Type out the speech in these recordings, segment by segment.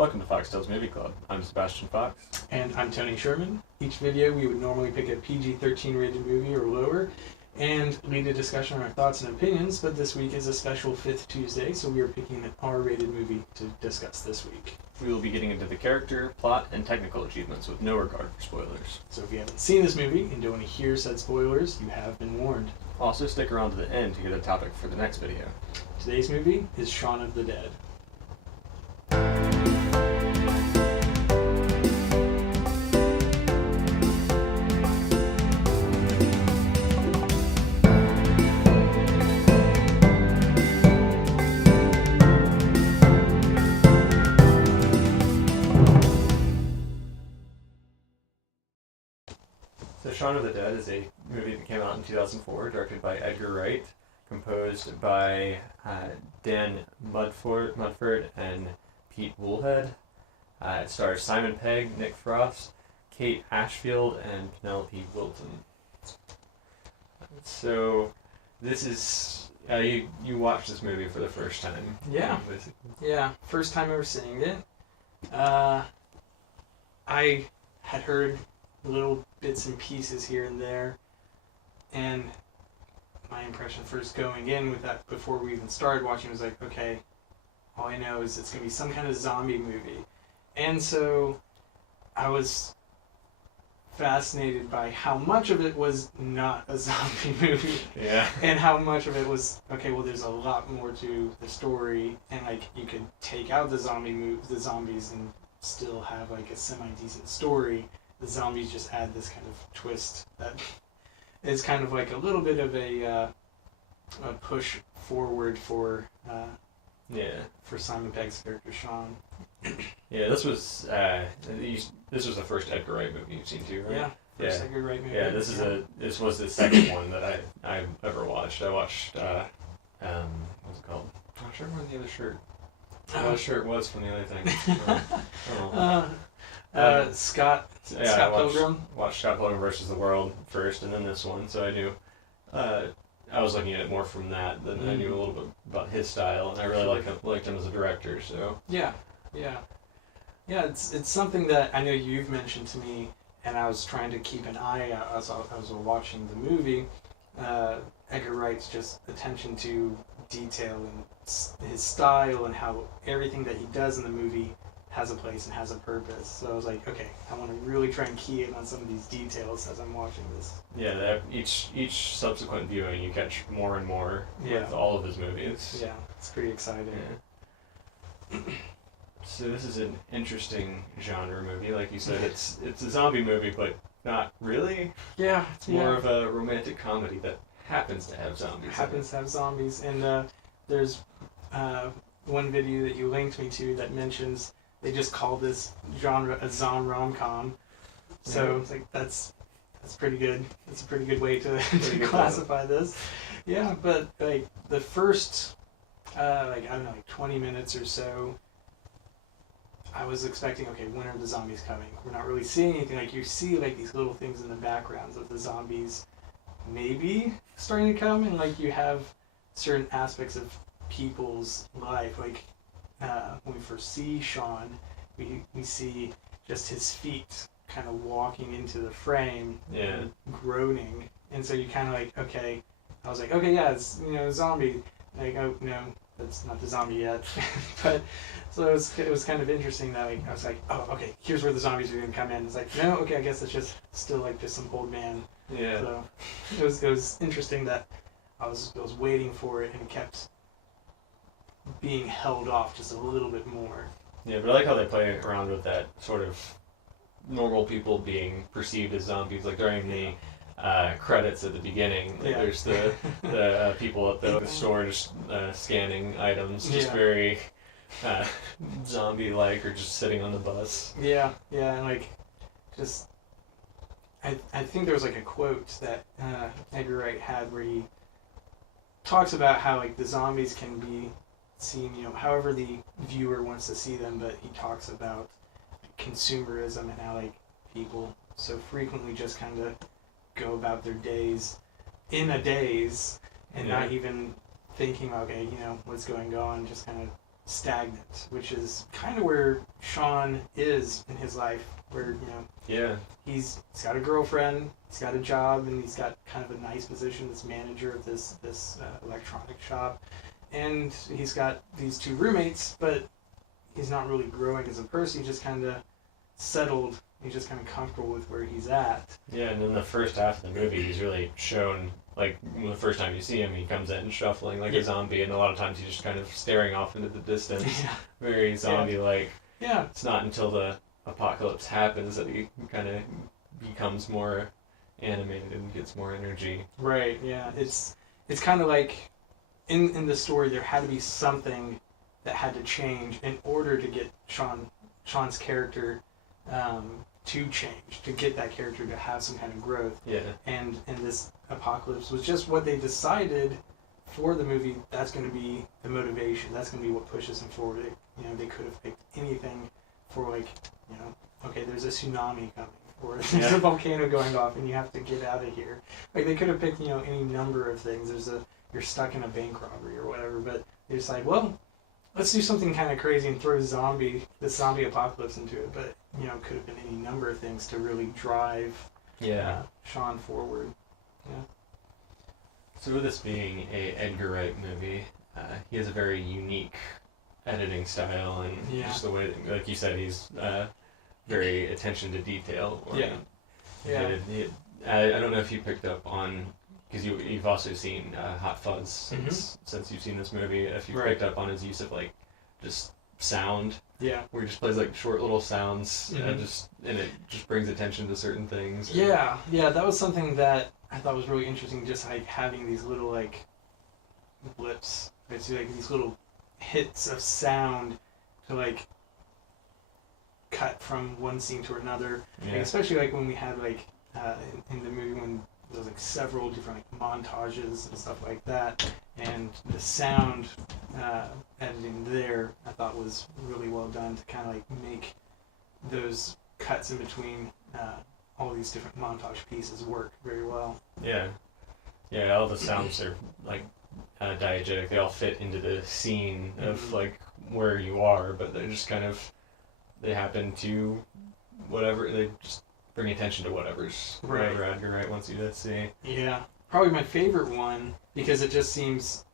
Welcome to FoxTales Movie Club. I'm Sebastian Fox. And I'm Tony Sherman. Each video we would normally pick a PG-13 rated movie or lower and lead a discussion on our thoughts and opinions, but this week is a special 5th Tuesday, so we are picking an R-rated movie to discuss this week. We will be getting into the character, plot, and technical achievements with no regard for spoilers. So if you haven't seen this movie and don't want to hear said spoilers, you have been warned. Also, stick around to the end to get a topic for the next video. Today's movie is Shaun of the Dead. So Shaun of the Dead is a movie that came out in 2004, directed by Edgar Wright, composed by Dan Mudford and Pete Woolhead. It stars Simon Pegg, Nick Frost, Kate Ashfield, and Penelope Wilton. So this is you watched this movie for the first time. Yeah, first time ever seeing it. I had heard little bits and pieces here and there, and my impression first going in with that before we even started watching was like, okay, all I know is it's going to be some kind of zombie movie. And so I was fascinated by how much of it was not a zombie movie. Yeah. And how much of it was, okay, well, there's a lot more to the story, and like you could take out the zombies and still have like a semi-decent story. The zombies just add this kind of twist that is kind of like a little bit of a push forward for Simon Pegg's character Shaun. Yeah, this was the first Edgar Wright movie you've seen too, right? Yeah, first Edgar Wright movie. Yeah, this was the second one that I've ever watched. I watched what's it called? I'm not sure where the other shirt. What shirt was from the other thing. Scott Pilgrim. Watched Scott Pilgrim versus the World first, and then this one. So I knew. I was looking at it more from that than I knew a little bit about his style, and I really liked him as a director. So yeah. It's something that I know you've mentioned to me, and I was trying to keep an eye out as I was watching the movie. Edgar Wright's just attention to detail and his style and how everything that he does in the movie has a place and has a purpose. So I was like, okay, I want to really try and key in on some of these details as I'm watching this. Yeah, each subsequent viewing you catch more and more with all of his movies. Yeah, it's pretty exciting. Yeah. So this is an interesting genre movie, like you said. It's a zombie movie, but not really. Yeah, it's more of a romantic comedy that happens to have zombies. And there's one video that you linked me to that mentions they just call this genre a zom rom-com. So it's like that's pretty good. That's a pretty good way to classify this. Yeah, but like the first 20 minutes or so, I was expecting, okay, when are the zombies coming? We're not really seeing anything. Like you see like these little things in the backgrounds of the zombies maybe starting to come, and like you have certain aspects of people's life, like when we first see Shaun, we see just his feet kind of walking into the frame and groaning, and so you kind of like, okay, I was like, okay, yeah, it's zombie, like, oh no, that's not the zombie yet. But so it was kind of interesting that like, I was like, oh, okay, here's where the zombies are gonna come in. It's like, no, okay, I guess it's just still like just some old man. Yeah. So it was interesting that I was waiting for it and it kept being held off just a little bit more. Yeah, but I like how they play around with that sort of normal people being perceived as zombies. Like during the credits at the beginning, like there's the people at the store just scanning items, just very zombie-like, or just sitting on the bus. Yeah, and like just I think there was like a quote that Edgar Wright had where he talks about how like the zombies can be seen, however the viewer wants to see them, but he talks about consumerism and how like people so frequently just kind of go about their days in a daze and not even thinking, okay, what's going on, just kind of stagnant, which is kind of where Shaun is in his life, where Yeah. he's got a girlfriend, he's got a job, and he's got kind of a nice position as manager of this electronic shop, and he's got these two roommates, but he's not really growing as a person. He's just kind of settled. He's just kind of comfortable with where he's at. Yeah, and in the first half of the movie, he's really shown, like, the first time you see him, he comes in shuffling like a zombie, and a lot of times he's just kind of staring off into the distance, very zombie-like. Yeah. It's not until the apocalypse happens that he kind of becomes more animated and gets more energy. Right, yeah. It's kind of like, in the story, there had to be something that had to change in order to get Shaun's character to change, to get that character to have some kind of growth. Yeah. And this apocalypse was just what they decided for the movie. That's going to be the motivation. That's going to be what pushes him forward. They could have picked anything for, like, okay, there's a tsunami coming, or there's a volcano going off, and you have to get out of here. Like, they could have picked, any number of things. You're stuck in a bank robbery or whatever, but they decide, well, let's do something kind of crazy and throw the zombie apocalypse into it. But it could have been any number of things to really drive Shaun forward. Yeah. So with this being a Edgar Wright movie, he has a very unique editing style, and just the way that, like you said, he's very attention to detail. I don't know if you picked up on, because you've also seen Hot Fuzz since you've seen this movie. If you picked up on his use of, like, just sound, where he just plays, like, short little sounds, and it just brings attention to certain things. Yeah, that was something that I thought was really interesting. Just like having these little, like, blips, right? So, like, these little hits of sound to, like, cut from one scene to another. Like, especially, like, when we had, like, in the movie when there was, like, several different, like, montages and stuff like that, and the sound editing there I thought was really well done to kind of, like, make those cuts in between all these different montage pieces work very well. Yeah, all the sounds are, like, diegetic. They all fit into the scene of, like, where you are, but they're just kind of, they happen to whatever, they just bring attention to whatever Edgar Wright wants you to see. Yeah, probably my favorite one, because it just seems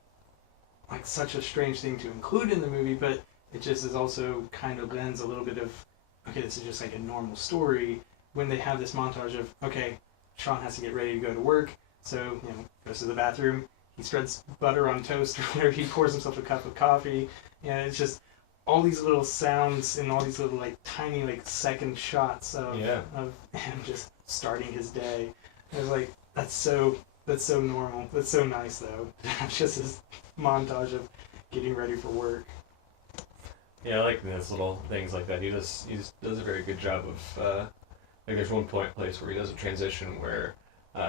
like such a strange thing to include in the movie, but it just is also kind of lends a little bit of, okay, this is just like a normal story, when they have this montage of, okay, Shaun has to get ready to go to work, so, goes to the bathroom, he spreads butter on toast, or whatever, he pours himself a cup of coffee, it's just all these little sounds and all these little, like, tiny, like, second shots of him just starting his day. I was like, that's so normal. That's so nice, though. Just this montage of getting ready for work. Yeah, I like those little things like that. He does a very good job of, like, there's one place where he does a transition where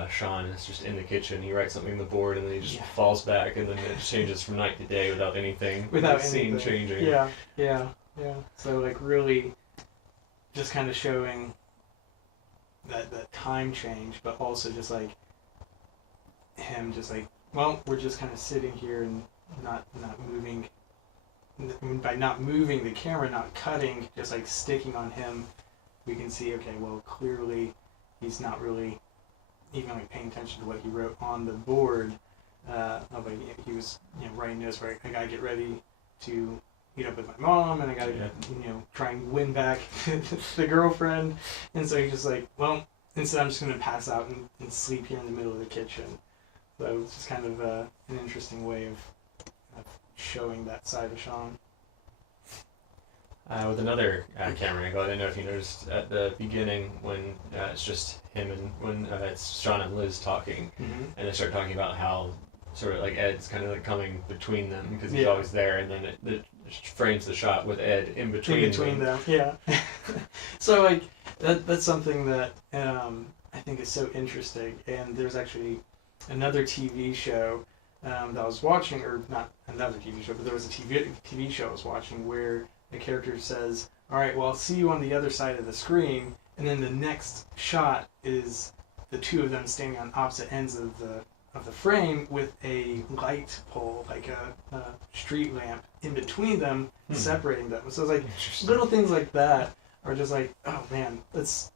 Shaun is just in the kitchen, he writes something on the board, and then he just falls back, and then it changes from night to day without scene changing. Yeah. So, like, really just kind of showing that time change, but also just, like, him just, like, well, we're just kind of sitting here and not moving. By not moving the camera, not cutting, just, like, sticking on him, we can see, okay, well, clearly he's not really even, like, paying attention to what he wrote on the board. Of, like, he was, writing notes where I gotta get ready to meet up with my mom, and I gotta, try and win back the girlfriend. And so he's just like, well, instead I'm just gonna pass out and sleep here in the middle of the kitchen. So it's just kind of an interesting way of showing that side of Shaun. With another camera angle, I don't know if you noticed at the beginning when it's just him and when it's Shaun and Liz talking, and they start talking about how sort of, like, Ed's kind of, like, coming between them because he's always there, and then it frames the shot with Ed in between them. Yeah. So, like, that's something that I think is so interesting. And there's actually another TV show that I was watching, or not another TV show, but there was a TV show I was watching where the character says, all right, well, I'll see you on the other side of the screen, and then the next shot is the two of them standing on opposite ends of of the frame with a light pole, like a street lamp in between them, separating them. So it's like little things like that are just like, oh man, it's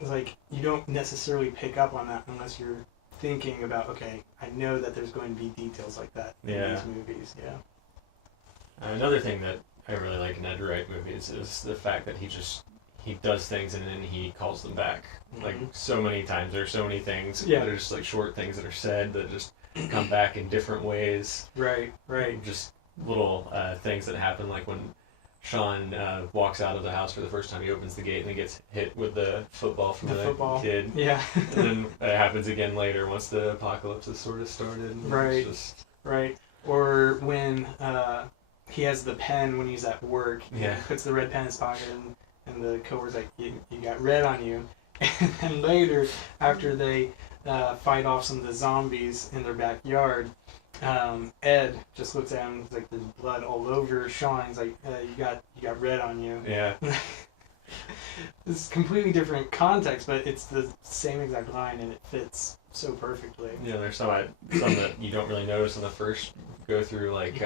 like you don't necessarily pick up on that unless you're thinking about, okay, I know that there's going to be details like that in these movies. Yeah. Another thing that I really like in Edgar Wright movies is the fact that he does things and then he calls them back. Like so many times, there are so many things that are just like short things that are said that just come back in different ways. Right. Just little things that happen, like when Shaun walks out of the house for the first time, he opens the gate and he gets hit with the football from the kid. Yeah. And then it happens again later once the apocalypse has sort of started. Right. Right. Or when he has the pen when he's at work. Yeah. He puts the red pen in his pocket and the coworker's like, you got red on you. And then later, after they fight off some of the zombies in their backyard, Ed just looks at him, like there's blood all over Shaun. He's like, you got red on you. Yeah. It's completely different context, but it's the same exact line and it fits so perfectly. Yeah, there's some that you don't really notice on the first go through, like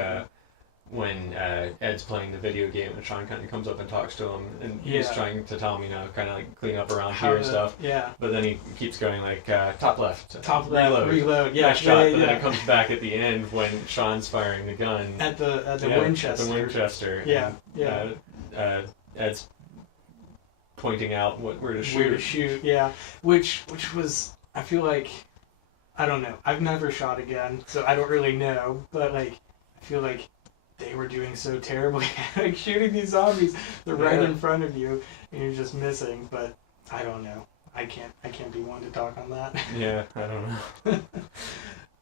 when Ed's playing the video game and Shaun kind of comes up and talks to him and he's trying to tell him, kind of like clean up around here and stuff. Yeah. But then he keeps going like top left, reload. Yeah, nice shot. But then it comes back at the end when Shaun's firing the gun at the Winchester. At the Winchester. Yeah, and, Ed's pointing out where to shoot. Where to shoot, yeah. Which was, I feel like, I don't know. I've never shot a gun, so I don't really know. But like, I feel like they were doing so terribly, like shooting these zombies. They're right in front of you, and you're just missing. But I don't know. I can't be one to talk on that. Yeah, I don't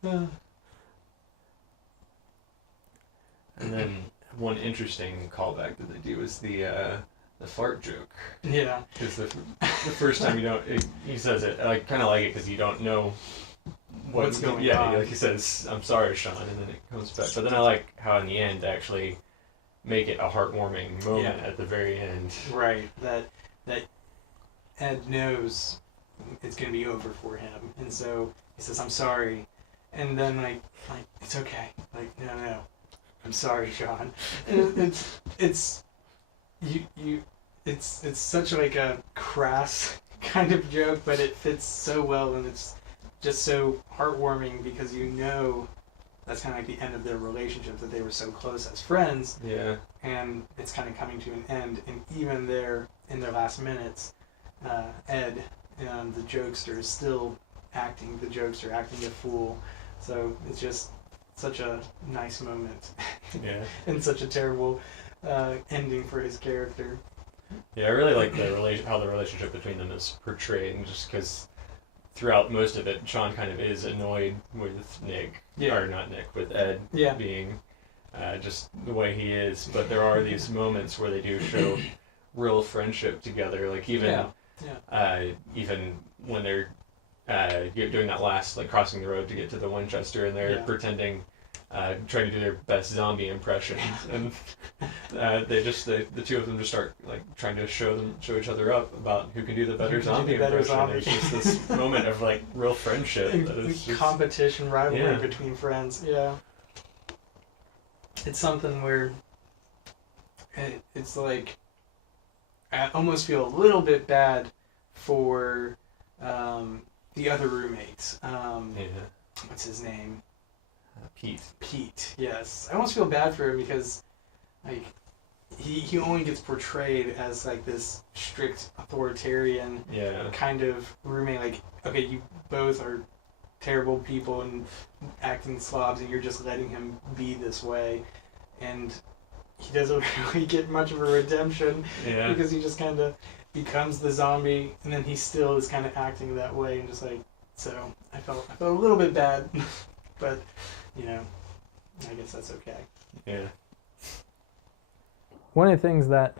know. And then one interesting callback that they do is the fart joke. Yeah. Because the first time he says it, I kind of like it because you don't know what's going on. Yeah, like he says, "I'm sorry, Shaun," and then it comes back. But then I like how in the end they actually make it a heartwarming moment at the very end. Right. That Ed knows it's gonna be over for him, and so he says, "I'm sorry," and then like it's okay. Like no, I'm sorry, Shaun. And it's it's such like a crass kind of joke, but it fits so well, and it's just so heartwarming because that's kind of like the end of their relationship, that they were so close as friends. Yeah. And it's kind of coming to an end, and even there in their last minutes, Ed, the jokester, is still acting the jokester, acting the fool. So it's just such a nice moment. Yeah. And such a terrible ending for his character. Yeah, I really like how the relationship between them is portrayed, and just because throughout most of it, Shaun kind of is annoyed with Nick, or not Nick, with Ed being just the way he is. But there are these moments where they do show real friendship together, like even when they're doing that last, like crossing the road to get to the Winchester, and they're pretending, trying to do their best zombie impressions, and the two of them just start like trying to show each other up about who can do the better zombie impression. It's just this moment of like real friendship. Competition, rivalry between friends. Yeah. It's something where it's like I almost feel a little bit bad for the other roommates. What's his name? Pete, yes. I almost feel bad for him because, like, he only gets portrayed as, like, this strict authoritarian kind of roommate. Like, okay, you both are terrible people and acting slobs, and you're just letting him be this way. And he doesn't really get much of a redemption because he just kind of becomes the zombie, and then he still is kind of acting that way, and just like, so I felt a little bit bad, but I guess that's okay. Yeah. One of the things that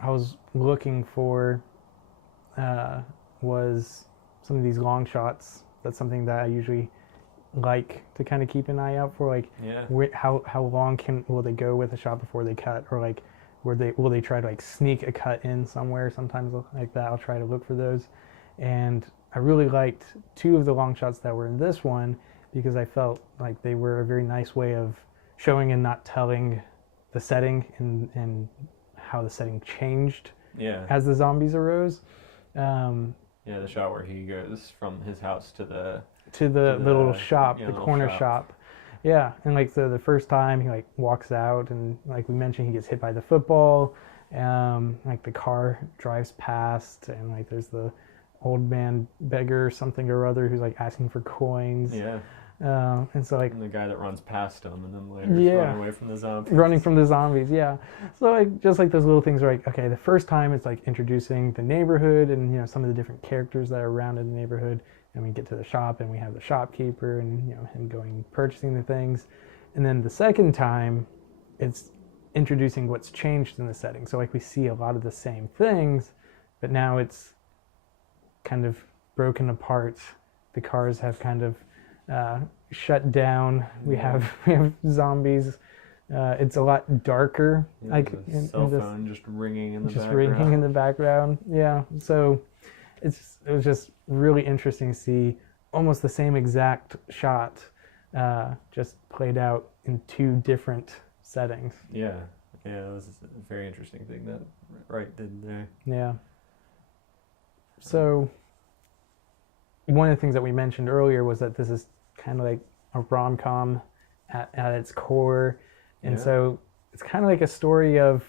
I was looking for was some of these long shots. That's something that I usually like to kind of keep an eye out for, like how long will they go with a shot before they cut, or like will they try to like sneak a cut in somewhere. Sometimes like that I'll try to look for those, and I really liked two of the long shots that were in this one because I felt like they were a very nice way of showing and not telling the setting and how the setting changed Yeah. as the zombies arose. Yeah, the shot where he goes from his house to the little shop, yeah, the little corner shop. shop. Yeah, and like the first time he like walks out and like we mentioned he gets hit by the football, like the car drives past and like there's the old man beggar or something or other who's like asking for coins. Yeah. And so like And the guy that runs past him and then later is Yeah. running away from the zombies. running from the zombies, yeah. So like just like those little things are like, okay, the first time it's like introducing the neighborhood and some of the different characters that are around in the neighborhood, and we get to the shop and we have the shopkeeper and him going purchasing the things. And then the second time it's introducing what's changed in the setting. So like we see a lot of the same things, but now it's kind of broken apart. The cars have kind of shut down. We have zombies. It's a lot darker. Yeah, Like the cell phone just ringing in the just background. ringing in the background. Yeah. So it was just really interesting to see almost the same exact shot, just played out in two different settings. Yeah. Yeah, that was a very interesting thing that Wright did there. Yeah. So one of the things that we mentioned earlier was that this is kind of like a rom-com at its core. And Yeah. so it's kind of like a story of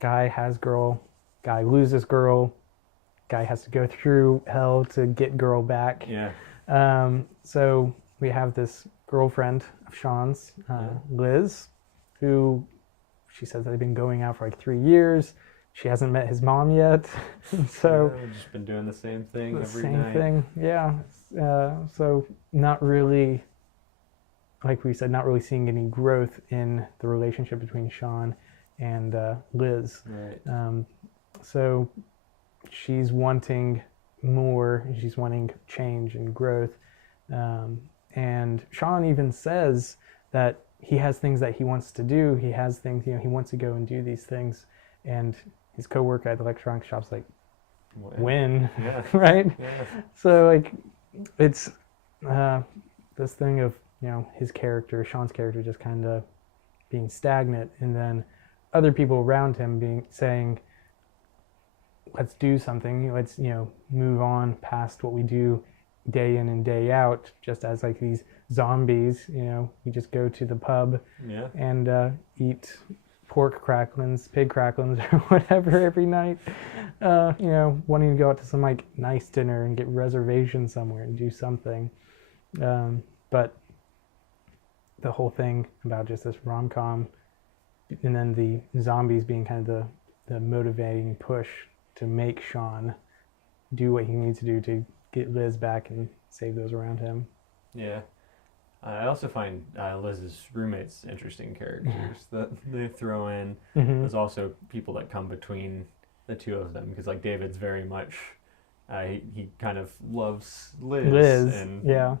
guy has girl, guy loses girl, guy has to go through hell to get girl back. Yeah. So we have this girlfriend of Shaun's, Liz, who she says they've been going out for like 3 years. She hasn't met his mom yet. So yeah, we've just been doing the same thing the every same night. thing, yeah. So not really, like we said, not really seeing any growth in the relationship between Shaun and Liz. Right. So she's wanting more. She's wanting change and growth. And Shaun even says that he has things that he wants to do. He has things, he wants to go and do these things. And his coworker at the electronics shop's like, when? Yeah. Right? Yeah. So like it's this thing of his character, Shaun's character, just kind of being stagnant, and then other people around him saying, let's do something, let's move on past what we do day in and day out, just as like these zombies. We just go to the pub Yeah. and eat pork cracklings, pig cracklings, or whatever every night. Wanting to go out to some like nice dinner and get reservations somewhere and do something. But the whole thing about just this rom-com, and then the zombies being kind of the motivating push to make Shaun do what he needs to do to get Liz back and save those around him. Yeah. I also find Liz's roommates interesting characters that they throw in. Mm-hmm. There's also people that come between the two of them, because like David's very much he kind of loves Liz, and yeah.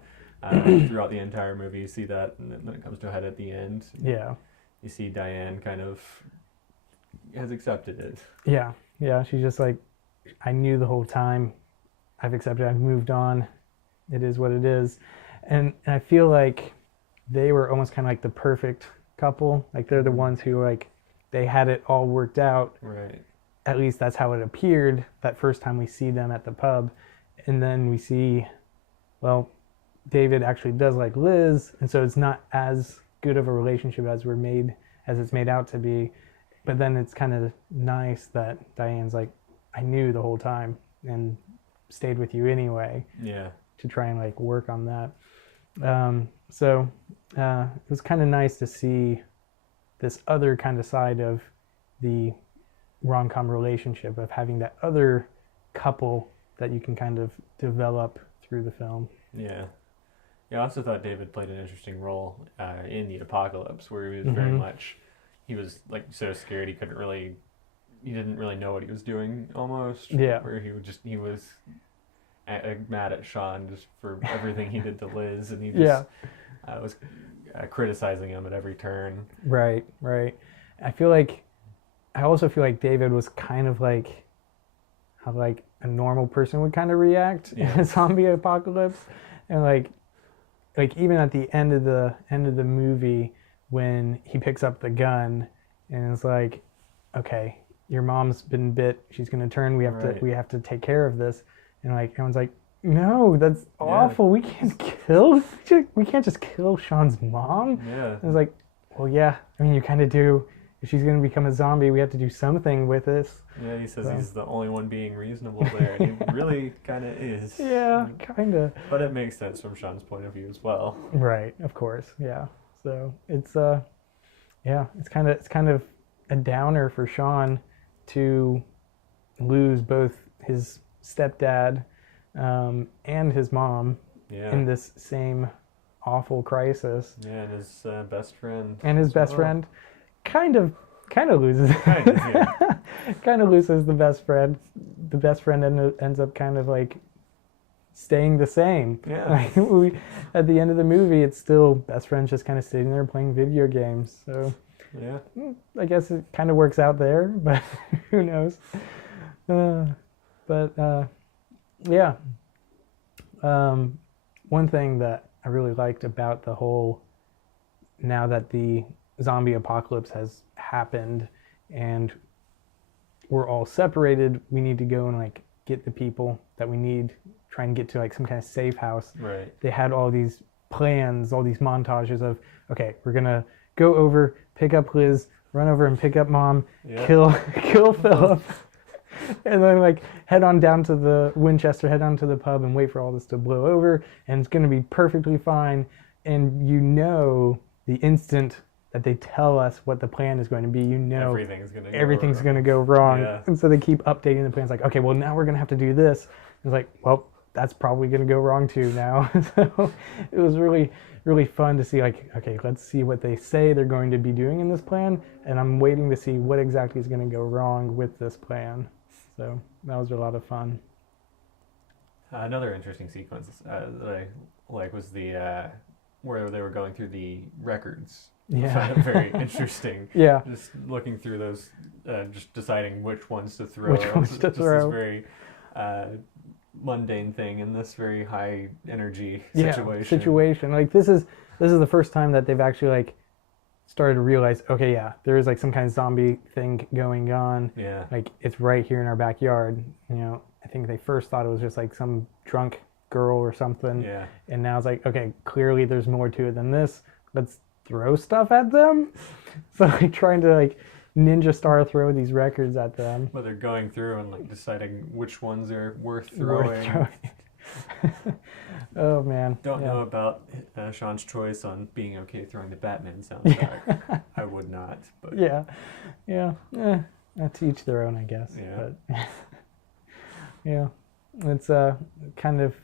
throughout the entire movie you see that, and then when it comes to a head at the end, Yeah. you see Diane kind of has accepted it. Yeah, she's just like, I knew the whole time, I've accepted, I've moved on, it is what it is. And I feel like they were almost kind of like the perfect couple. Like they're the ones who like, they had it all worked out. Right. At least that's how it appeared that first time we see them at the pub. And then we see, well, David actually does like Liz, and so it's not as good of a relationship as it's made out to be. But then it's kind of nice that Diane's like, I knew the whole time and stayed with you anyway. Yeah. To try and like work on that. So it was kind of nice to see this other kind of side of the rom-com relationship, of having that other couple that you can kind of develop through the film. Yeah. Yeah, I also thought David played an interesting role in the apocalypse, where he was very much, he was like so scared he didn't really know what he was doing almost. Yeah. Where he was mad at Shaun just for everything he did to Liz, and he just was criticizing him at every turn. Right. I also feel like David was kind of like, a normal person would kind of react in Yeah. a zombie apocalypse. And like even at the end of the movie when he picks up the gun and it's like, okay, your mom's been bit, she's gonna turn, Right. we have to take care of this. And like everyone's like, no, that's Yeah. awful. We can't just kill Shaun's mom. Yeah. And it's like, well, yeah, I mean, you kind of do. If she's going to become a zombie, we have to do something with this. Yeah, he says So. he's the only one being reasonable there, and he really kind of is. Yeah, kind of. But it makes sense from Shaun's point of view as well. Right, of course, yeah. So it's yeah, it's kind of a downer for Shaun to lose both his stepdad and his mom Yeah. in this same awful crisis. Yeah, and his best friend. And his as best well. friend kind of loses. Kind of, yeah. Kind of loses the best friend. The best friend ends up kind of like staying the same. Yeah. Like at the end of the movie, it's still best friend's just kind of sitting there playing video games. So Yeah. I guess it kind of works out there, but who knows? Yeah. One thing that I really liked about the whole, now that the zombie apocalypse has happened and we're all separated, we need to go and like get the people that we need, try and get to like some kind of safe house. Right. They had all these plans, all these montages of, okay, we're gonna go over, pick up Liz, run over and pick up mom, Yeah. kill Philip, and then like head on down to the Winchester, head on to the pub and wait for all this to blow over, and it's gonna be perfectly fine. And you know, the instant that they tell us what the plan is going to be, you know everything's gonna go wrong. Yeah. And so they keep updating the plans like, okay, well now we're gonna have to do this. It's like, well, that's probably gonna go wrong too now. So it was really, really fun to see like, okay, let's see what they say they're going to be doing in this plan, and I'm waiting to see what exactly is gonna go wrong with this plan. So that was a lot of fun. Another interesting sequence that I like was the where they were going through the records. I Yeah. found it very interesting. Yeah. Just looking through those, just deciding which ones to throw. Which ones to just throw. This very mundane thing in this very high energy Yeah, situation. Like this is the first time that they've actually like started to realize, okay, yeah, there is like some kind of zombie thing going on. Yeah. Like it's right here in our backyard. You know, I think they first thought it was just like some drunk girl or something. Yeah. And now it's like, okay, clearly there's more to it than this. Let's throw stuff at them. So like trying to like ninja star throw these records at them. But they're going through and like deciding which ones are worth Worth throwing. Oh man. Don't Yeah. know about Shaun's choice on being okay throwing the Batman soundtrack. I would not, but Yeah. To each their own, I guess. Yeah. But yeah, it's kind of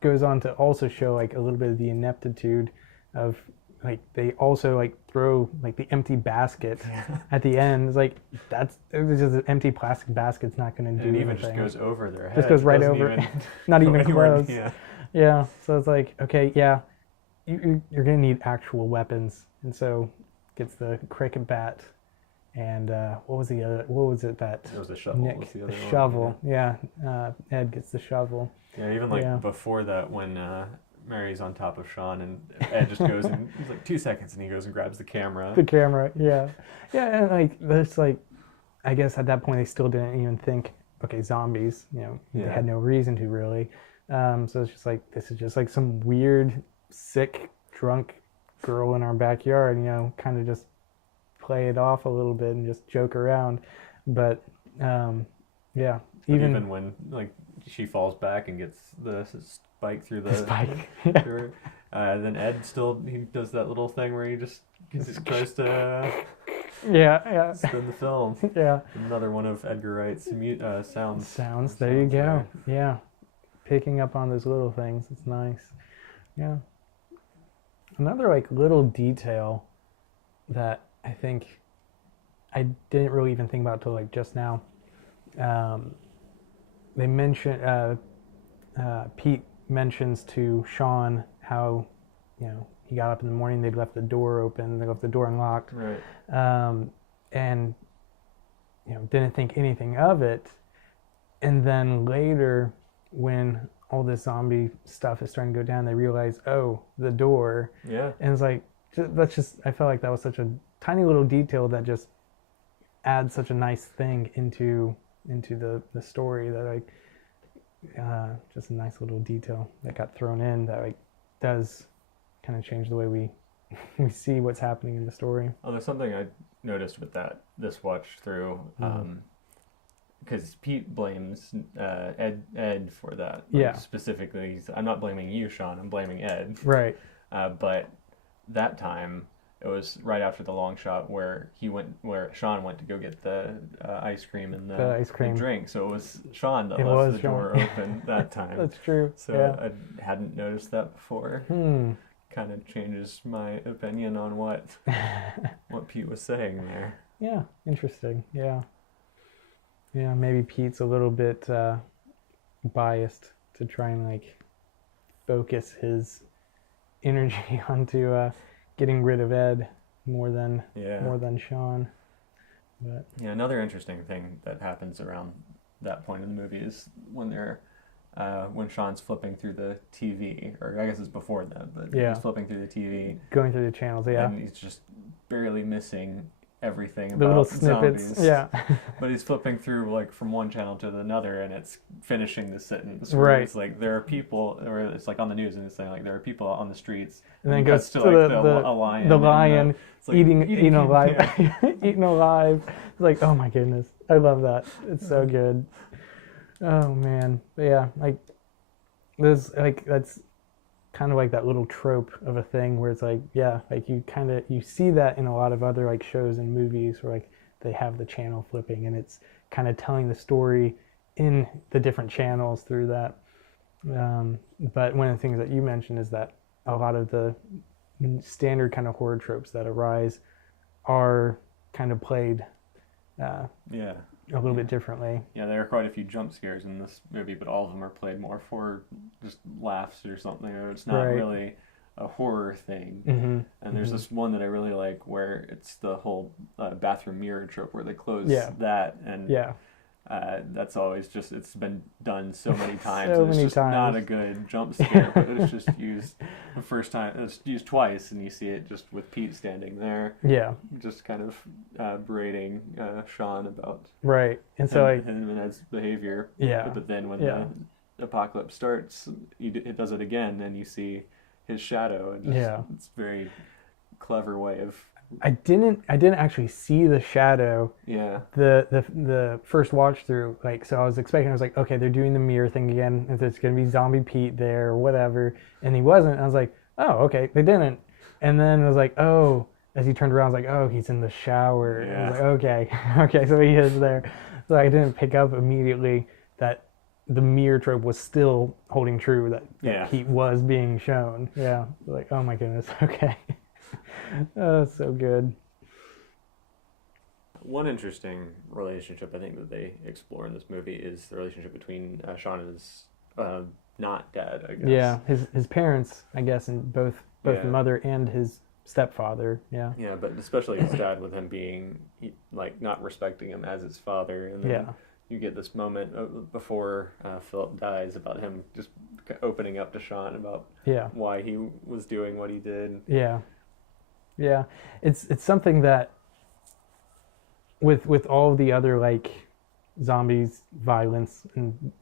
goes on to also show like a little bit of the ineptitude of like they also like throw like the empty basket at the end. It's like it was just an empty plastic basket's not going to do and it anything. even just goes over their head. Just goes right Doesn't over, even not go even anywhere. close. Yeah. Yeah, so it's like, okay, yeah, you're gonna need actual weapons, and so gets the cricket bat, and what was the other? What was it that It was the shovel. Nick, was the the other one, shovel? Yeah, Ed gets the shovel. Yeah, even like Yeah. before that, when Mary's on top of Shaun and Ed just goes and he's like 2 seconds and he goes and grabs the camera. The camera, yeah, and like there's like, I guess at that point they still didn't even think, okay, zombies. You know, they Yeah. had no reason to really. So it's just like, this is just like some weird, sick, drunk girl in our backyard, you know, kind of just play it off a little bit and just joke around. But yeah, But even when like she falls back and gets the spike through the spike. through her, then Ed he does that little thing where he just tries to Yeah, spin the film. yeah. Another one of Edgar Wright's sounds. Sounds. There you go. there. Yeah, picking up on those little things. It's nice. Yeah. Another like little detail that I think I didn't really even think about till like just now. They mention Pete mentions to Shaun how, you know, he got up in the morning, they'd left the door open, they left the door unlocked, Right. and you know, didn't think anything of it. And then later, when all this zombie stuff is starting to go down, they realize, oh, the door. Yeah. And it's like, that's just, I felt like that was such a tiny little detail that just adds such a nice thing into the story, that like just a nice little detail that got thrown in that like does kind of change the way we see what's happening in the story. Oh, there's something I noticed with this watch through, because Pete blames Ed for that. Like, Yeah. Specifically, I'm not blaming you, Shaun. I'm blaming Ed. Right. But that time, it was right after the long shot where Shaun went to go get the ice cream and the ice cream drink. So it was Shaun that It left was the Shaun. door open that time. That's true. So yeah. I hadn't noticed that before. Kind of changes my opinion on what Pete was saying there. Yeah, interesting. Yeah, maybe Pete's a little bit biased to try and like focus his energy onto getting rid of Ed more than Shaun. But yeah, another interesting thing that happens around that point in the movie is when Shaun's flipping through the TV, or I guess it's before that, but Yeah. he's flipping through the TV, going through the channels, yeah. and he's just barely missing everything The little about snippets, zombies. yeah. But he's flipping through like from one channel to another, and it's finishing the sentence. Where Right. It's like there are people, or it's like on the news, and it's saying like there are people on the streets. And then it goes cuts to like the lion. the and lion it's like, eating alive. Yeah. Eating alive. It's like, oh my goodness. I love that. It's so good. Oh man. But yeah, like there's like that's kind of like that little trope of a thing where it's like, yeah, like you see that in a lot of other like shows and movies where like they have the channel flipping and it's kind of telling the story in the different channels through that. But one of the things that you mentioned is that a lot of the standard kind of horror tropes that arise are kind of played Yeah. a little bit differently. Yeah, there are quite a few jump scares in this movie, but all of them are played more for just laughs or something, or it's not Right. really a horror thing. Mm-hmm. And there's this one that I really like where it's the whole bathroom mirror trope where they close Yeah. that, and Yeah. that's always just, it's been done so many times. So and it's many just not times. a good jump scare, but it's just used the first time. It's used twice, and you see it just with Pete standing there, Yeah. just kind of berating Shaun about Right. And so him and Ed's behavior. Yeah. But then when Yeah. the apocalypse starts, it does it again, and you see his shadow. And just, Yeah. it's a very clever way of. I didn't actually see the shadow Yeah. the first watch through, like, so I was like, okay, they're doing the mirror thing again, if there's gonna be zombie Pete there or whatever, and he wasn't. I was like, oh, okay, they didn't. And then I was like, oh, as he turned around, I was like, oh, he's in the shower. Yeah. I was like, okay, so he is there. So I didn't pick up immediately that the mirror trope was still holding true, that Yeah. Pete was being shown. Yeah, like, oh my goodness, okay. Oh, so good. One interesting relationship I think that they explore in this movie is the relationship between Shaun and his not dad, I guess. Yeah, his parents, I guess, and both Yeah. the mother and his stepfather. Yeah. Yeah, but especially his dad, with him being like not respecting him as his father, and then Yeah. you get this moment before Philip dies about him just opening up to Shaun about Yeah. why he was doing what he did. Yeah. Yeah. It's something that with all the other like zombies, violence, and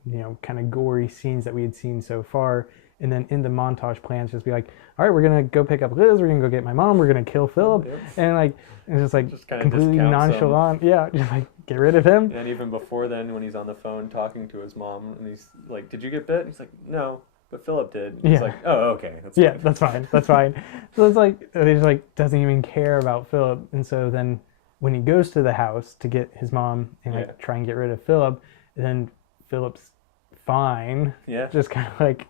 kind of gory scenes that we had seen so far, and then in the montage plans just be like, all right, we're gonna go pick up Liz, we're gonna go get my mom, we're gonna kill Philip. Yep. And like it's just like Just kinda completely discounts him. nonchalant. Yeah, just like get rid of him. And even before then, when he's on the phone talking to his mom, and he's like, "Did you get bit?" And he's like, "No, but Philip did." And he's Yeah. like, "Oh, okay, that's Yeah, fine." that's fine. That's fine. So it's like he just like doesn't even care about Philip, and so then when he goes to the house to get his mom and like Yeah. try and get rid of Philip, then Philip's fine, Yeah. just kind of like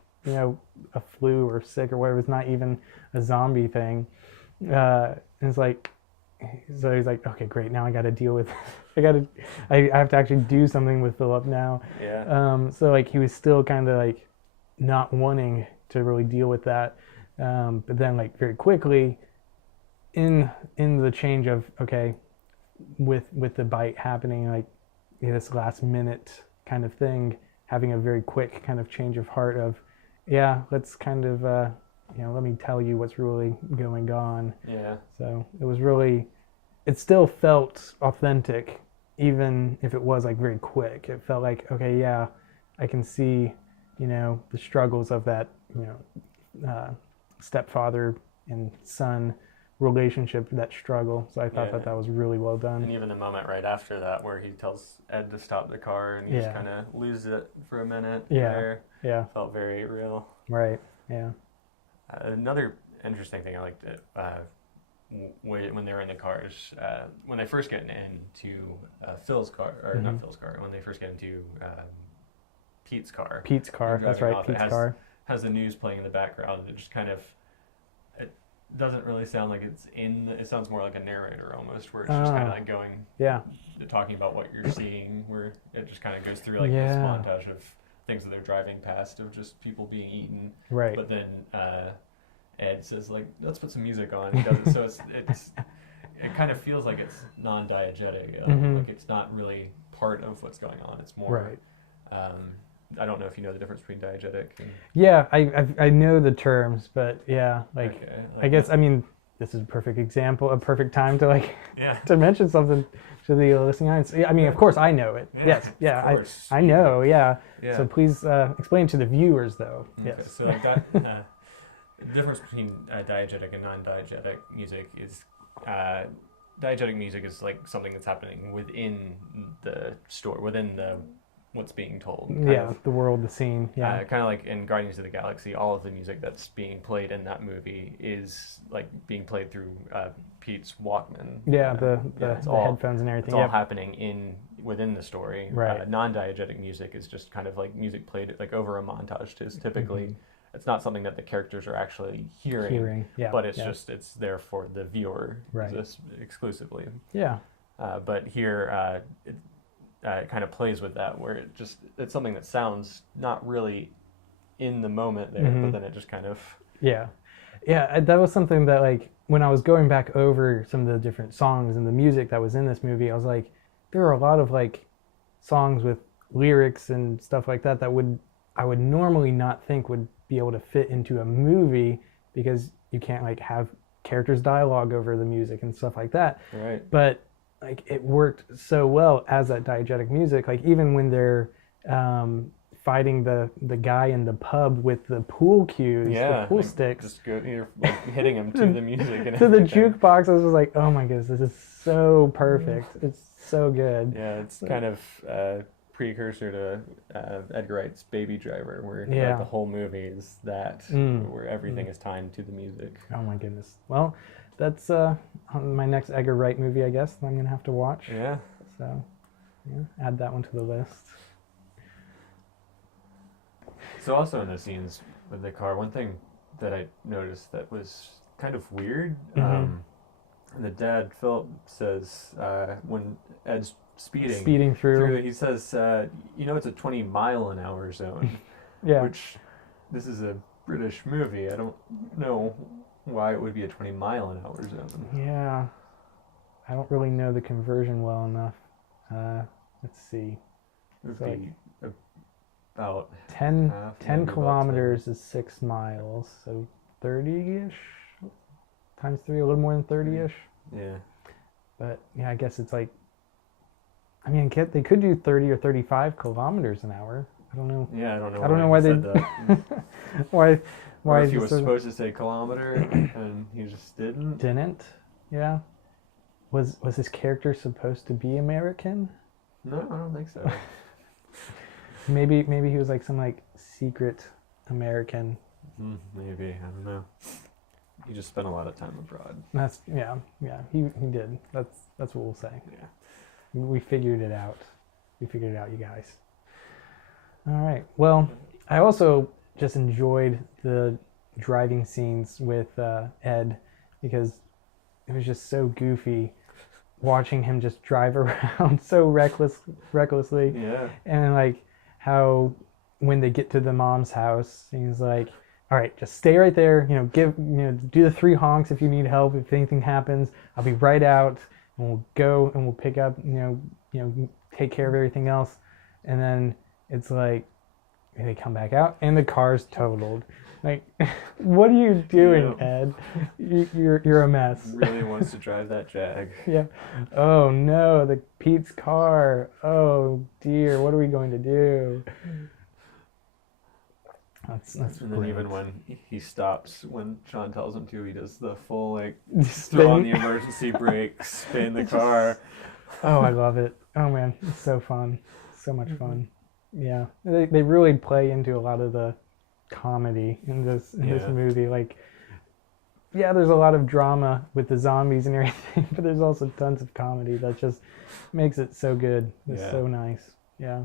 a flu or sick or whatever. It's not even a zombie thing. And it's like, so he's like, okay, great. Now I got to deal with. I have to actually do something with Philip now. Yeah. So like he was still kind of like not wanting to really deal with that, but then like very quickly in the change of, okay, with the bite happening, like this last minute kind of thing, having a very quick kind of change of heart of, yeah, let's kind of, let me tell you what's really going on. Yeah. So it was really, it still felt authentic, even if it was like very quick. It felt like, okay, yeah, I can see, the struggles of that, stepfather and son relationship, that struggle. So I thought that was really well done. And even the moment right after that where he tells Ed to stop the car and he just kind of loses it for a minute there. Yeah. Felt very real. Right. Yeah. Another interesting thing I liked when they were in the cars, when they first get into Phil's car, or not Phil's car, when they first get into Pete's car. Pete's car, that's right, Pete's car. Has the news playing in the background. It just kind of, it doesn't really sound like it's it sounds more like a narrator almost, where it's just kind of like going, talking about what you're seeing, where it just kind of goes through like this montage of things that they're driving past, of just people being eaten. Right. But then Ed says, like, let's put some music on. He does it, so it kind of feels like it's non-diegetic. Like it's not really part of what's going on. It's more. Right. I don't know if you know the difference between diegetic and... Yeah, I know the terms, but I guess, I mean, this is a perfect example, a perfect time to to mention something to the listening audience. I mean, of course I know it. I know, So please explain to the viewers, though. Okay, yes. So the difference between diegetic and non-diegetic music is... diegetic music is like something that's happening within the story, within what's being told. The world, the scene. Yeah. Kind of like in Guardians of the Galaxy, all of the music that's being played in that movie is like being played through Pete's Walkman. The headphones and everything. It's all happening within the story. Right. Non-diegetic music is just kind of like music played like over a montage. Typically, it's not something that the characters are actually hearing. But it's just, it's there for the viewer exclusively. Yeah. But here, it kind of plays with that, where it's something that sounds not really in the moment there, but then it just kind of... That was something that, like, when I was going back over some of the different songs and the music that was in this movie, I was like, there are a lot of, like, songs with lyrics and stuff like that I would normally not think would be able to fit into a movie, because you can't, like, have characters dialogue over the music and stuff like that. Right. But like, it worked so well as that diegetic music. Like, even when they're fighting the guy in the pub with the pool cues, the pool sticks, just you're like hitting him to the music and to the jukebox. I was just like, oh my goodness, this is so perfect. It's so good. Yeah, it's kind of a precursor to Edgar Wright's Baby Driver, where like, the whole movie is that, where everything is timed to the music. Oh my goodness. Well, that's my next Edgar Wright movie, I guess, that I'm going to have to watch. Yeah. So, add that one to the list. So also in the scenes with the car, one thing that I noticed that was kind of weird, the dad, Philip, says when Ed's speeding through it, he says, it's a 20-mile-an-hour zone. Which, this is a British movie. I don't know why it would be a 20-mile-an-hour zone. Yeah. I don't really know the conversion well enough. Let's see. It would be about 10 kilometers is 6 miles, so 30-ish times 3, a little more than 30-ish. Yeah. But I guess it's like, they could do 30 or 35 kilometers an hour. I don't know. Yeah, I don't know. I don't know why they said that. why or if he was supposed to say kilometer and he just didn't. Yeah. Was his character supposed to be American? No, I don't think so. Maybe he was like some like secret American. Maybe, I don't know. He just spent a lot of time abroad. That's he did. That's what we'll say. Yeah. We figured it out. You guys. All right. Well, I also just enjoyed the driving scenes with Ed, because it was just so goofy watching him just drive around so recklessly. Yeah. And like how when they get to the mom's house, he's like, all right, just stay right there, do the 3 honks if you need help. If anything happens, I'll be right out, and we'll go and we'll pick up, take care of everything else. And then it's like they come back out and the car's totaled. Like, what are you doing, Yeah. Ed? You're a mess. Really wants to drive that Jag. Yeah. Oh no, the Pete's car. Oh dear, what are we going to do? That's And then even when he stops, when Shaun tells him to, he does the full like Spin. throw on the emergency brakes, spin the car. Oh, I love it. Oh man, it's so fun. So much fun. Yeah. They really play into a lot of the comedy in this Yeah. movie. Like, yeah, there's a lot of drama with the zombies and everything, but there's also tons of comedy that just makes it so good. It's Yeah. so nice. Yeah.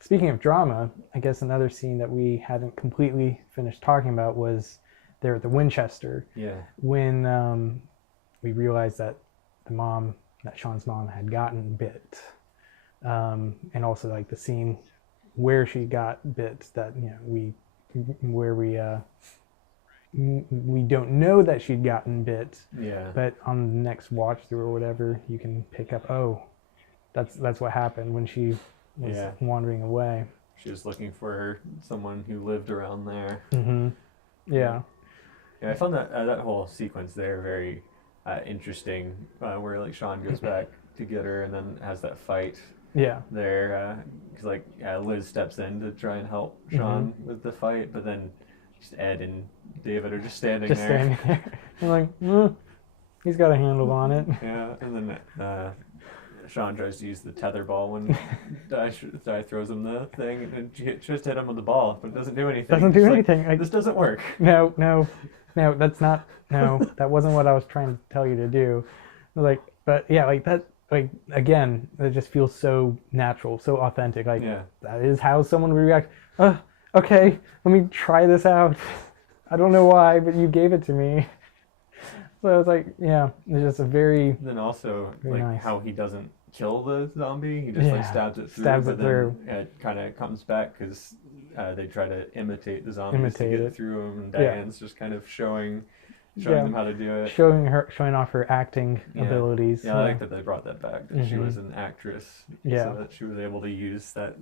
Speaking of drama, I guess another scene that we hadn't completely finished talking about was there at the Winchester Yeah. when we realized that Shaun's mom had gotten bit. And also like the scene where she got bit that, we don't know that she'd gotten bit, Yeah. but on the next watch through or whatever, you can pick up, oh, that's what happened when she was Yeah. wandering away. She was looking for someone who lived around there. Mm-hmm. Yeah. Yeah, I found that whole sequence there very interesting, where like Shaun goes back to get her and then has that fight Yeah. there. 'Cause like Liz steps in to try and help Shaun with the fight, but then just Ed and David are just standing Just there. standing there. I'm like, he's got a handle on it. Yeah, and then Shaun tries to use the tether ball when Di throws him the thing, and she just hit him with the ball, but it doesn't do anything. Doesn't do It's like, anything. Like, this doesn't work. no, that's not. No, that wasn't what I was trying to tell you to do. Like, but yeah, like that. Like again, it just feels so natural, so authentic. Like Yeah. that is how someone would react. Okay, let me try this out. I don't know why, but you gave it to me. So I was like, yeah, it's just a very Then also Very like nice. how he doesn't kill the zombie, he just like Yeah, stabs it through, stabs but it then through. it kind of comes back because they try to imitate the zombies Imitate to get it. through them, and Yeah. Diane's just kind of showing Yeah. them how to do it. showing off her acting Yeah. abilities. Yeah, I like that they brought that back. That she Mhm. was an actress, Yeah. so that she was able to use that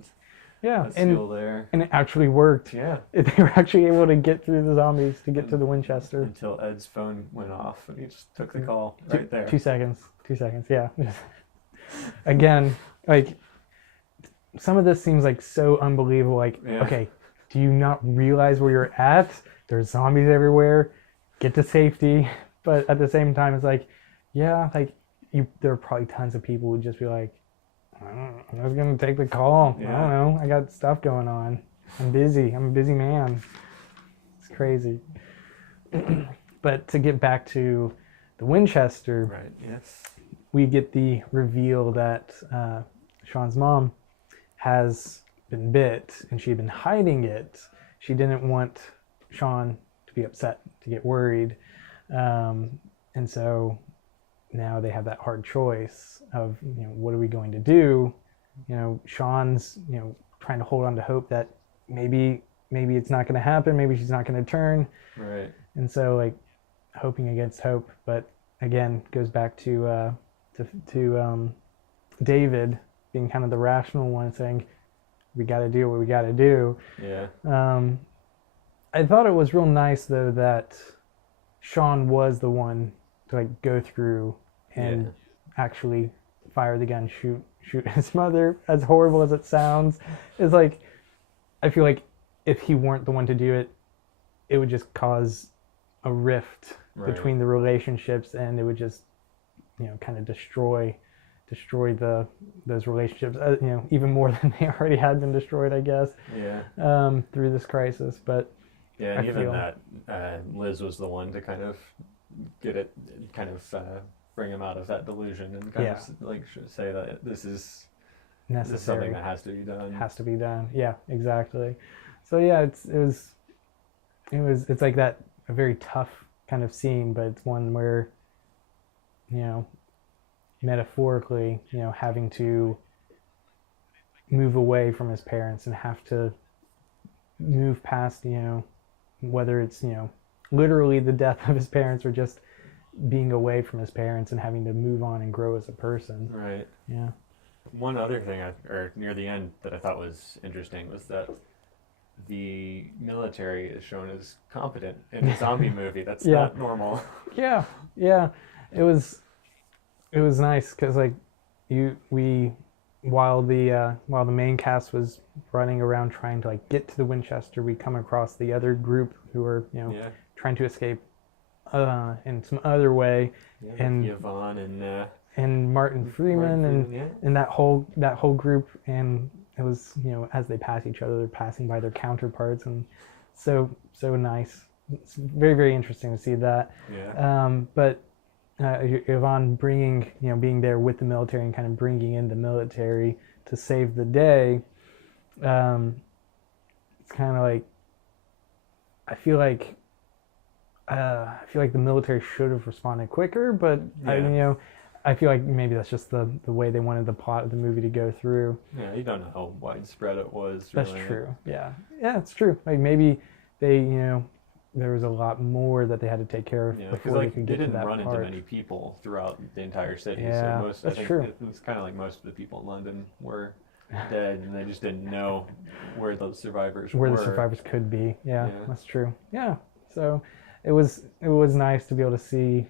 Yeah, skill there. and it actually worked. Yeah, They were actually able to get through the zombies to get to the Winchester. until Ed's phone went off and he just took the Yeah. call right there. 2 seconds. 2 seconds. Yeah. Again, like some of this seems like so unbelievable. Like, Yeah. okay, do you not realize where you're at? There's zombies everywhere. Get to safety. But at the same time, it's like, yeah, like there are probably tons of people who would just be like, I was gonna take the call. I Yeah. don't know. I got stuff going on. I'm busy. I'm a busy man. It's crazy. But to get back to the Winchester, Right. Yes. we get the reveal that Shaun's mom has been bit and she'd been hiding it. She didn't want Shaun to be upset, to get worried. And so now they have that hard choice of, what are we going to do? Shaun's, trying to hold on to hope that maybe it's not going to happen. Maybe she's not going to turn. Right. And so like hoping against hope, but again, goes back to David being kind of the rational one, saying, we got to do what we got to do. Yeah. I thought it was real nice though that Shaun was the one to like go through and actually fire the gun, shoot his mother. As horrible as it sounds, is like, I feel like if he weren't the one to do it, it would just cause a rift between the relationships, and it would just, kind of destroy those relationships, even more than they already had been destroyed, I guess. Yeah. Through this crisis, but Yeah, and I even feel- that Liz was the one to kind of bring him out of that delusion and kind Yeah. of like say that this is necessary. something that has to be done. Has to be done. Yeah, exactly. So yeah, it's like that, a very tough kind of scene, but it's one where, metaphorically, having to move away from his parents and have to move past, whether it's, literally the death of his parents or just being away from his parents and having to move on and grow as a person. Right. Yeah. One other thing, or near the end, that I thought was interesting was that the military is shown as competent in a zombie movie. That's Yeah. not normal. Yeah, yeah. It was nice because like while the main cast was running around trying to like get to the Winchester, we come across the other group who are Yeah. trying to escape in some other way, Yeah, and Yvonne and Martin Freeman and yeah. and that whole group, and it was as they pass each other, they're passing by their counterparts, and so nice. It's very, very interesting to see that. Yeah. But Yvonne being there with the military and kind of bringing in the military to save the day. It's kind of like I feel like the military should have responded quicker, but Yeah. I feel like maybe that's just the way they wanted the plot of the movie to go through. Yeah, you don't know how widespread it was. That's Really. true. Yeah, it's true. Like maybe they, there was a lot more that they had to take care of Yeah, because before they like could they get to didn't that run part. into many people throughout the entire city. Yeah, So I that's think true. it was kind of like most of the people in London were dead, and they just didn't know where those survivors Where were. the survivors could be. Yeah, Yeah. that's true. Yeah, so it was nice to be able to see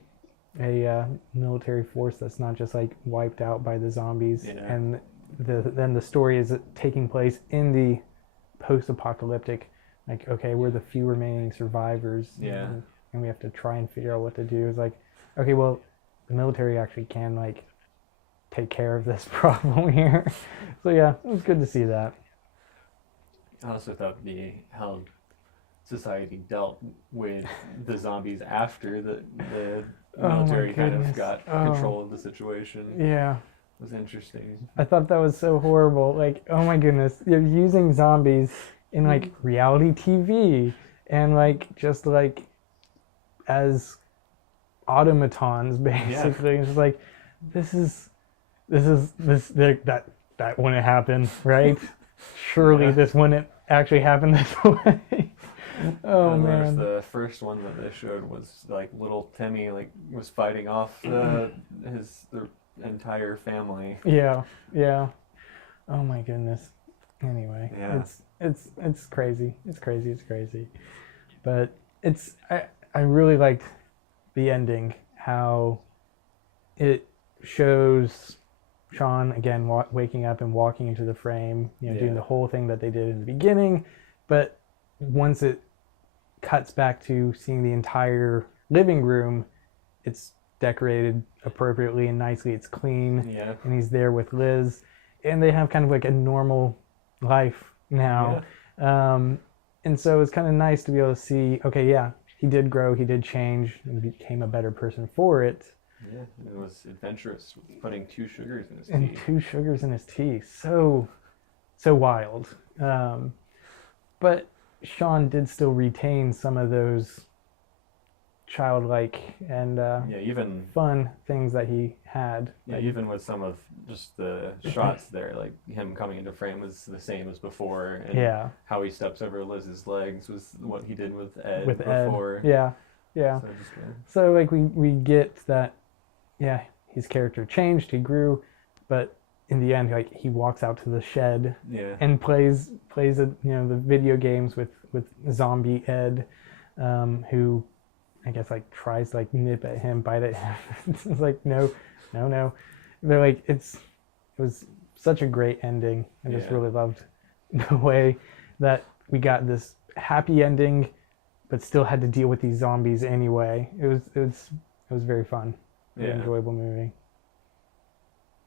a military force that's not just like wiped out by the zombies, Yeah. and then the story is taking place in the post-apocalyptic. Like, okay, we're the few remaining survivors. Yeah. And we have to try and figure out what to do. It's like, okay, well, the military actually can like take care of this problem here. So yeah, it was good to see that. I also thought how society dealt with the zombies after the Oh my military kind of goodness. got Oh. control of the situation Yeah, was interesting. I thought that was so horrible. Like, oh my goodness, you're using zombies in like reality TV and like just like as automatons, basically. It's just like this that wouldn't happen, right? Surely Yeah. this wouldn't actually happen this way. Oh And there was man. the first one that they showed was like little Timmy like was fighting off the entire family. Yeah. Oh my goodness. Anyway, Yeah. it's crazy. It's crazy. But I really liked the ending, how it shows Shaun again waking up and walking into the frame, doing Yeah. the whole thing that they did in the beginning, but once it cuts back to seeing the entire living room, it's decorated appropriately and nicely. It's clean, Yeah. and he's there with Liz, and they have kind of like a normal life now. And so it's kind of nice to be able to see, okay, yeah, he did grow, he did change, and became a better person for it. Yeah. It was adventurous, putting 2 sugars in his And tea. 2 sugars in his tea. So wild. But Shaun did still retain some of those childlike and Yeah, even fun things that he had. yeah, even with some of just the shots there, like him coming into frame was the same as before, and Yeah, how he steps over Liz's legs was what he did with Ed with Ed. before. Yeah. So just So like we get that, yeah, his character changed, he grew, but in the end, like he walks out to the shed yeah. and plays the video games with zombie Ed, who I guess like tries to like nip at him, bite at him. It's like no. They're like it was such a great ending. I just Yeah. really loved the way that we got this happy ending, but still had to deal with these zombies anyway. It was very fun, very Yeah. enjoyable movie.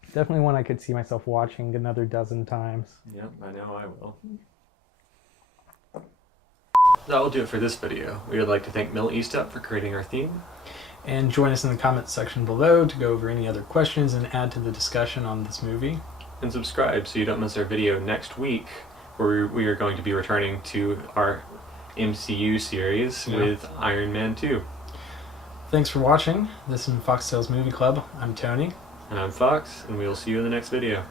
Definitely one I could see myself watching another dozen times. Yep, I know I will. That will do it for this video. We would like to thank Mill Eastup for creating our theme. And join us in the comments section below to go over any other questions and add to the discussion on this movie. And subscribe so you don't miss our video next week, where we are going to be returning to our MCU series with Iron Man 2. Thanks for watching. This is FoxTales Movie Club. I'm Tony. And I'm Fox, and we will see you in the next video.